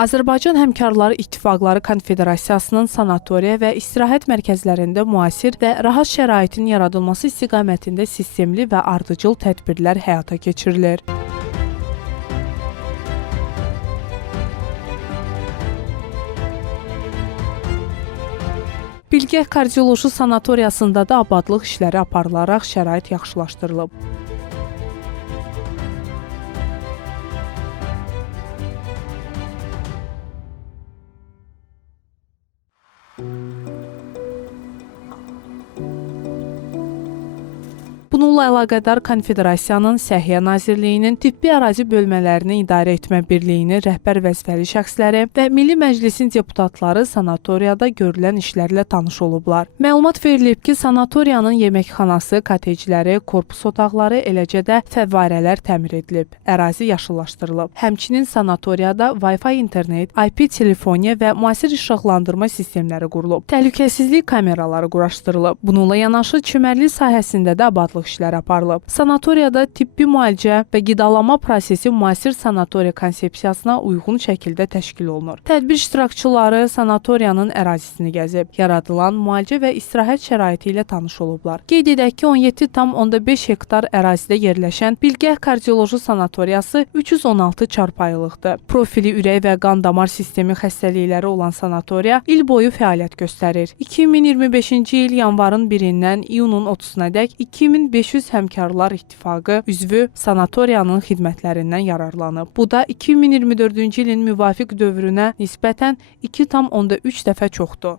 Azərbaycan Həmkarları İttifaqları Konfederasiyasının sanatoriya və istirahət mərkəzlərində müasir və rahat şəraitin yaradılması istiqamətində sistemli və ardıcıl tədbirlər həyata keçirilir. Bilgəh Kardioloji Sanatoriyasında da abadlıq işləri aparılaraq şərait yaxşılaşdırılıb. Bununla əlaqədar Konfederasiyanın Səhiyyə Nazirliyinin Tibbi Ərazi Bölmələrini İdarə Etmə Birliyinin rəhbər vəzifəli şəxsləri və Milli Məclisin deputatları sanatoriyada görülən işlərlə tanış olublar. Məlumat verilib ki, sanatoriyanın yeməkxanası, kotecləri, korpus otaqları, eləcə də fəvvarələr təmir edilib, ərazi yaşıllaşdırılıb. Həmçinin sanatoriyada Wi-Fi internet, IP telefoniya və müasir işıqlandırma sistemləri qurulub. Təhlükəsizlik kameraları quraşdırılıb. Bununla yanaşı çimərlik sahəsində də abadlıq işlər aparılıb. Sanatoriyada tibbi müalicə və qidalama prosesi müasir sanatoriya konsepsiyasına uyğun şəkildə təşkil olunur. Tədbir iştirakçıları sanatoriyanın ərazisini gəzib, yaradılan müalicə və istirahət şəraiti ilə tanış olublar. Qeyd edək ki, 17,5 hektar ərazidə yerləşən Bilgəh Kardioloji Sanatoriyası 316 çarpayılıqdır. Profili ürək və qan damar sistemi xəstəlikləri olan sanatoriya il boyu fəaliyyət göstərir. 2025-ci il yanvarın 1-dən iyunun 30-na dək 2500 Həmkarlar İttifaqı üzvü sanatoriyanın xidmətlərindən yararlanıb. Bu da 2024-cü ilin müvafiq dövrünə nisbətən 2,3 dəfə çoxdur.